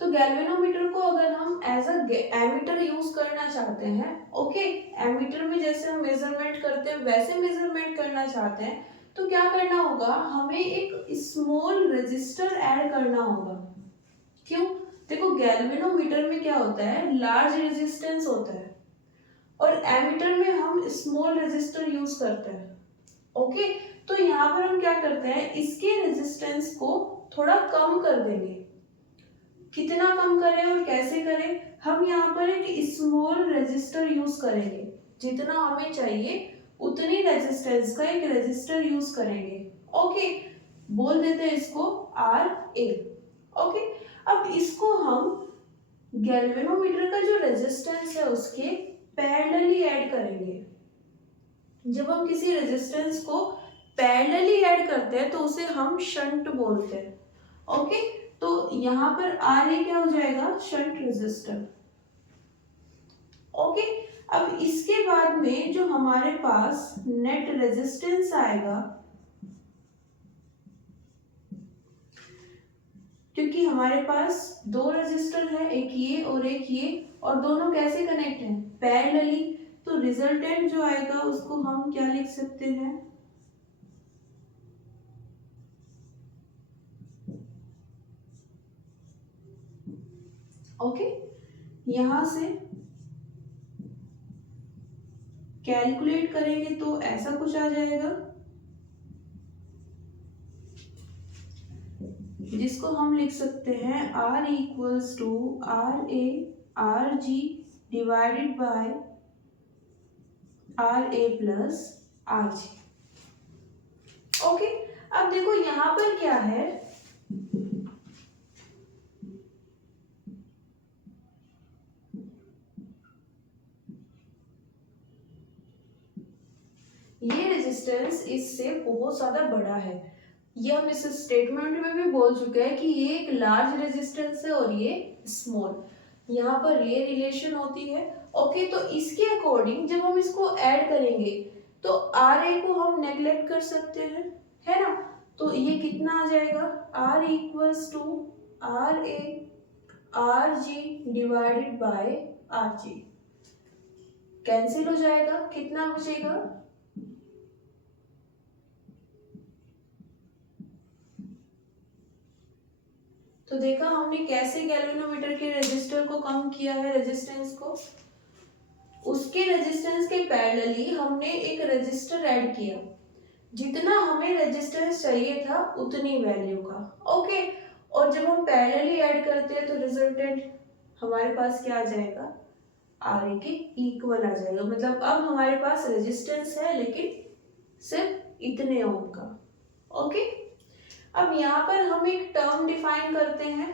तो गैल्वेनोमीटर को अगर हम एज अ एमीटर यूज करना चाहते हैं, ओके, एमीटर में जैसे हम मेजरमेंट करते हैं वैसे मेजरमेंट करना चाहते हैं, तो क्या करना होगा, हमें एक स्मॉल रेजिस्टर ऐड करना होगा। क्यों, देखो गैल्वेनोमीटर में क्या होता है, लार्ज रेजिस्टेंस होता है, और एमीटर में हम स्मॉल रेजिस्टर यूज करते हैं। ओके, तो यहाँ पर हम क्या करते हैं, इसके रेजिस्टेंस को थोड़ा कम कर देंगे। कितना कम करें और कैसे करें, हम यहाँ पर एक स्मॉल रेजिस्टर यूज करेंगे। जितना हमें चाहिए उतनी रेजिस्टेंस का एक रेजिस्टर यूज करेंगे। ओके, बोल देते हैं इसको आर ए। ओके, अब इसको हम गैल्वेनोमीटर का जो रेजिस्टेंस है उसके पैरेलली ऐड करेंगे। जब हम किसी रेजिस्टेंस को पैरेलली ऐड करते हैं तो उसे हम शंट बोलते हैं। ओके, तो यहाँ पर आर ए क्या हो जाएगा, शंट रेजिस्टर। ओके, अब इसके बाद में जो हमारे पास नेट रेजिस्टेंस आएगा, क्योंकि हमारे पास दो रेजिस्टर है, एक ये और एक ये, और दोनों कैसे कनेक्ट हैं, पैरेलली, तो रिजल्टेंट जो आएगा उसको हम क्या लिख सकते हैं, ओके, यहां से कैलकुलेट करेंगे तो ऐसा कुछ आ जाएगा, जिसको हम लिख सकते हैं R equals to R A R G divided by R A plus R G. Okay, अब देखो यहां पर क्या है, ये रेजिस्टेंस इससे बहुत ज्यादा बड़ा है। ये हम इस स्टेटमेंट में भी बोल चुके हैं कि ये एक लार्ज रेजिस्टेंस है और ये स्मॉल, यहाँ पर ये रिलेशन होती है। ओके, तो इसके अकॉर्डिंग जब हम इसको ऐड करेंगे तो आर ए को हम नेग्लेक्ट कर सकते हैं, है ना। तो ये कितना आ जाएगा, R equals to R A R G divided by R G, cancel हो जाएगा, कितना बचेगा, तो देखा हमने कैसे गैल्वेनोमीटर के रेजिस्टर को कम किया है, रेजिस्टेंस को, उसके रेजिस्टेंस के पैरेलली हमने एक रेजिस्टर ऐड किया, जितना हमें रेजिस्टेंस चाहिए था उतनी वैल्यू का। ओके, और जब हम पैरेलली ऐड करते हैं तो रिजल्टेंट हमारे पास क्या आ जाएगा, आर ए के इक्वल आ जाएगा। मतलब अब हमारे पास रेजिस्टेंस है लेकिन सिर्फ इतने ओम का। ओके, अब यहाँ पर हम एक टर्म डिफाइन करते हैं,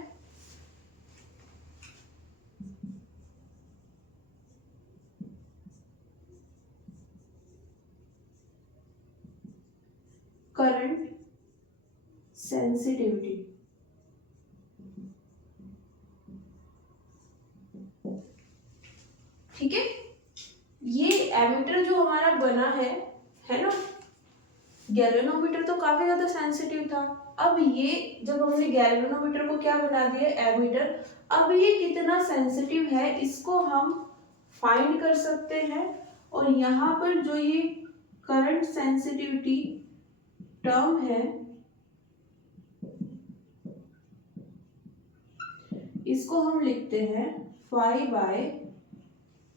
करंट सेंसिटिविटी। ठीक है, ये एमीटर जो हमारा बना है ना, गैल्वेनोमीटर तो काफी ज्यादा सेंसिटिव था। अब ये जब हमने गैल्वेनोमीटर को क्या बना दिया, एमीटर, अब ये कितना सेंसिटिव है इसको हम फाइंड कर सकते हैं। और यहाँ पर जो ये करंट सेंसिटिविटी टर्म है इसको हम लिखते हैं phi by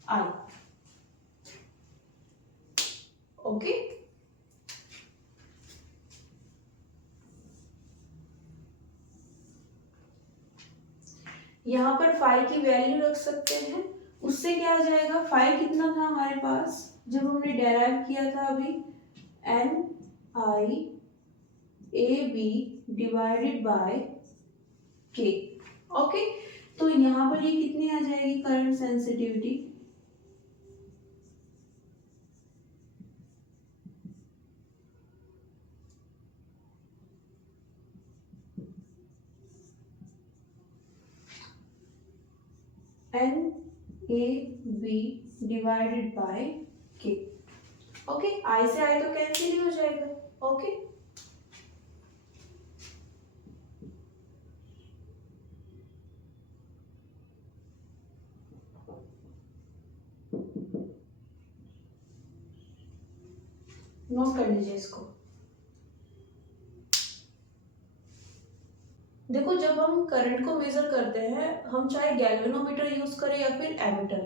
I। ओके, यहाँ पर फाई की वैल्यू रख सकते हैं। उससे क्या आ जाएगा, फाई कितना था हमारे पास जब हमने डेराइव किया था अभी, N I A B divided by K. Okay, तो यहाँ पर ये कितनी आ जाएगी current sensitivity, N A B divided by K. Okay, I से आई तो कैंसिल ही हो जाएगा। ओके, नोट कर लीजिए इसको। देखो, जब हम करंट को मेजर करते हैं, हम चाहे गैल्वेनोमीटर यूज करें या फिर एमीटर,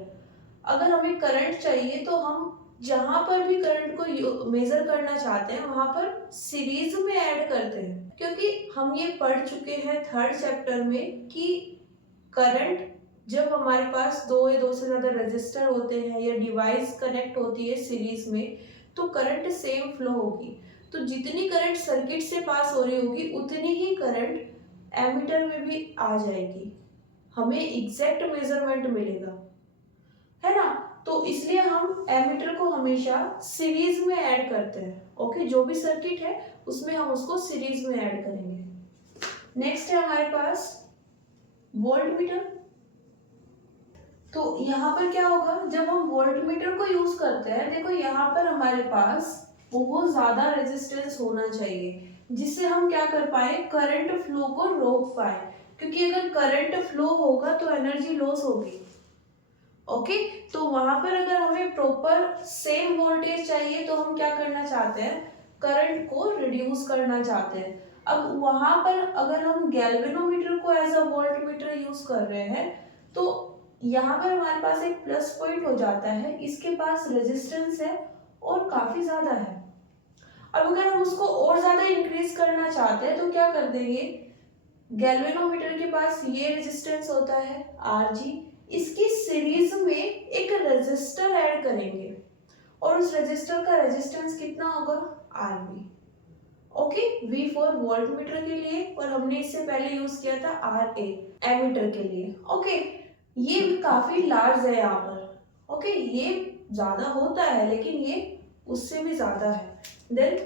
अगर हमें करंट चाहिए तो हम जहां पर भी करंट को मेजर करना चाहते हैं वहां पर सीरीज में ऐड करते हैं। क्योंकि हम ये पढ़ चुके हैं थर्ड चैप्टर में कि करंट जब हमारे पास दो या दो से ज्यादा रजिस्टर होते हैं या डिवाइस कनेक्ट होती है सीरीज में, तो करंट सेम फ्लो होगी। तो जितनी करंट सर्किट से पास हो रही होगी उतनी ही करंट एमीटर में भी आ जाएगी, हमें एग्जैक्ट मेजरमेंट मिलेगा, है ना। तो इसलिए हम एमीटर को हमेशा सीरीज में ऐड करते हैं। ओके, जो भी सर्किट है उसमें हम उसको सीरीज में ऐड करेंगे। नेक्स्ट है हमारे पास वोल्टमीटर। तो यहाँ पर क्या होगा, जब हम वोल्टमीटर को यूज करते हैं, देखो यहाँ पर हमारे पास बहुत ज्यादा रेजिस्टेंस होना चाहिए जिससे हम क्या कर पाए, करंट फ्लो को रोक पाए। क्योंकि अगर करंट फ्लो होगा तो एनर्जी लॉस होगी। ओके, तो वहां पर अगर हमें प्रॉपर सेम वोल्टेज चाहिए तो हम क्या करना चाहते हैं, करंट को रिड्यूस करना चाहते हैं। अब वहां पर अगर हम गैल्वेनोमीटर को एज अ वोल्टमीटर यूज कर रहे हैं तो यहाँ पर हमारे पास एक प्लस पॉइंट हो जाता है, इसके पास रेजिस्टेंस है और काफी ज्यादा है। अब अगर हम उसको और ज्यादा इंक्रीज करना चाहते हैं तो क्या कर देंगे, गैल्वेनोमीटर के पास ये रेजिस्टेंस होता है Rg, इसकी सीरीज में एक रेजिस्टर ऐड करेंगे और उस रेजिस्टर का रेजिस्टेंस कितना होगा, Rv। Okay, V for voltmeter के लिए, और हमने इससे पहले यूज किया था Ra एमीटर के लिए। ओके, ये भी काफी लार्ज है यहाँ पर। ओके, ये ज्यादा होता है लेकिन ये उससे भी ज्यादा है। देन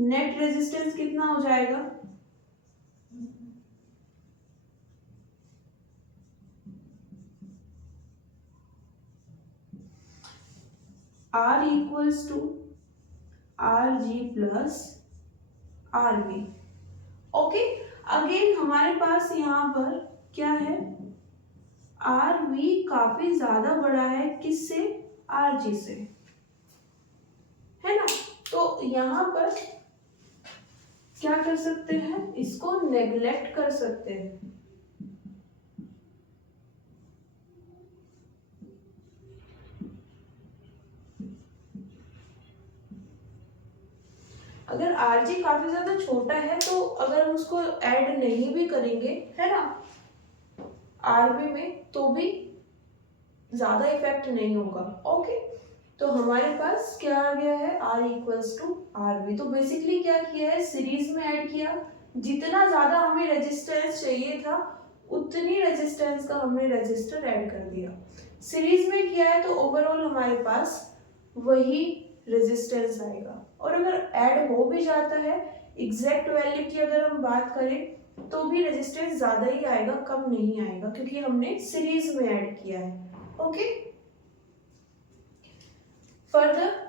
नेट रेजिस्टेंस कितना हो जाएगा, R equals to Rg plus Rv। Okay, again हमारे पास यहाँ पर क्या है, Rv काफी ज्यादा बड़ा है किससे, Rg से, है ना। तो यहाँ पर क्या कर सकते हैं, इसको नेग्लेक्ट कर सकते हैं। अगर Rg काफी ज्यादा छोटा है तो अगर हम उसको ऐड नहीं भी करेंगे, है ना, Rv में, तो भी ज्यादा इफेक्ट नहीं होगा। ओके, तो हमारे पास क्या आ गया है, R इक्वल्स टू Rv। तो बेसिकली क्या किया है, सीरीज में ऐड किया, जितना ज्यादा हमें रेजिस्टेंस चाहिए था उतनी रेजिस्टेंस का हमने रेजिस्टर ऐड कर दिया। सीरीज में किया है तो ओवरऑल हमारे पास वही रेजिस्टेंस आएगा। और अगर ऐड हो भी जाता है एग्जैक्ट वैल्यू की अगर हम बात करें तो भी रेजिस्टेंस ज्यादा ही आएगा, कम नहीं आएगा, क्योंकि हमने सीरीज में ऐड किया है। ओके, फर्दर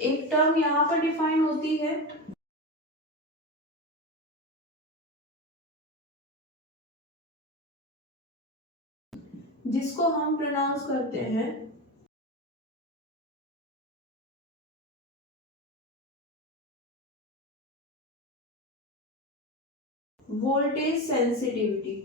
एक टर्म यहां पर डिफाइन होती है जिसको हम प्रोनाउंस करते हैं voltage sensitivity.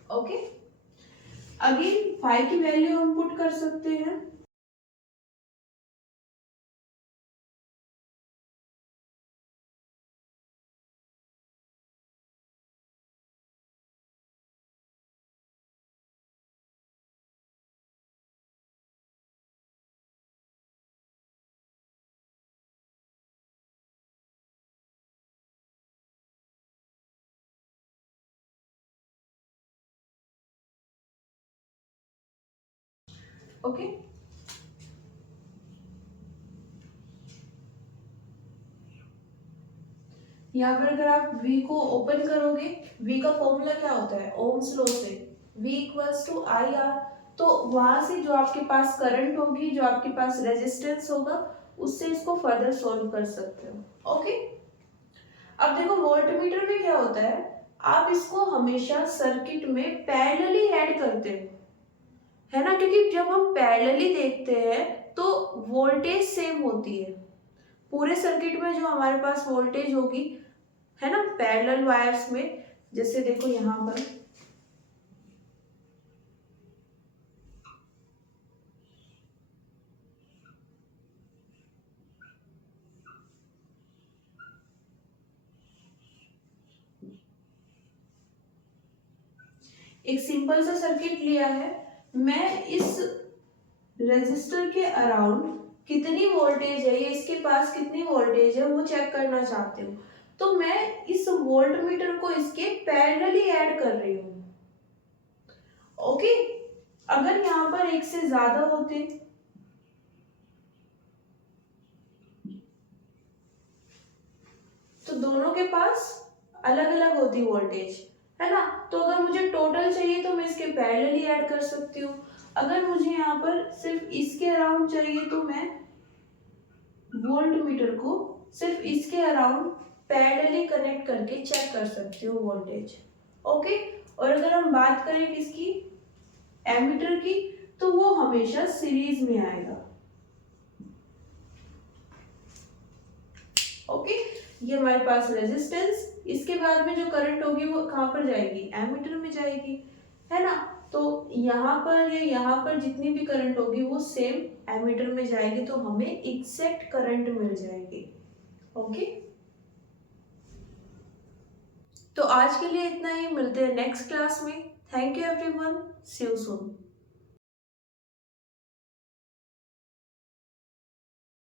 Okay, again phi की वैल्यू हम पुट कर सकते हैं। ओके, यहाँ पर अगर आप V को ओपन करोगे, V का फॉर्मूला क्या होता है ओम्स लॉ से, V equals to I R. तो वहां से जो आपके पास करंट होगी, जो आपके पास रेजिस्टेंस होगा, उससे इसको फर्दर सॉल्व कर सकते हो। ओके, अब देखो वोल्टमीटर में क्या होता है, आप इसको हमेशा सर्किट में पैरेलली ऐड करते हो, है ना, क्योंकि जब हम पैरेलली देखते हैं तो वोल्टेज सेम होती है। पूरे सर्किट में जो हमारे पास वोल्टेज होगी, है ना, पैरेलल वायर्स में, जैसे देखो यहाँ पर एक सिंपल सा सर्किट लिया है, मैं इस रेजिस्टर के अराउंड कितनी वोल्टेज है या इसके पास कितनी वोल्टेज है वो चेक करना चाहती हूँ, तो मैं इस वोल्ट मीटर को इसके पैरेलली ऐड कर रही हूँ। ओके, अगर यहाँ पर एक से ज्यादा होते तो दोनों के पास अलग अलग होती वोल्टेज, है ना, तो अगर मुझे टोटल चाहिए तो मैं इसके पैरेलली ऐड कर सकती हूँ। अगर मुझे यहाँ पर सिर्फ इसके अराउंड चाहिए तो मैं वोल्ट मीटर को सिर्फ इसके अराउंड पैरेलली कनेक्ट करके चेक कर सकती हूँ वोल्टेज। ओके, और अगर हम बात करें किसकी, एमीटर की, तो वो हमेशा सीरीज में आएगा। ओके, ये हमारे पास रेजिस्टेंस, इसके बाद में जो करंट होगी वो कहाँ पर जाएगी, एमीटर में जाएगी, है ना, तो यहाँ पर या यहाँ पर जितनी भी करंट होगी वो सेम एमीटर में जाएगी, तो हमें एग्जैक्ट करंट मिल जाएगी। ओके, तो आज के लिए इतना ही, मिलते हैं नेक्स्ट क्लास में। Thank you everyone, see you soon.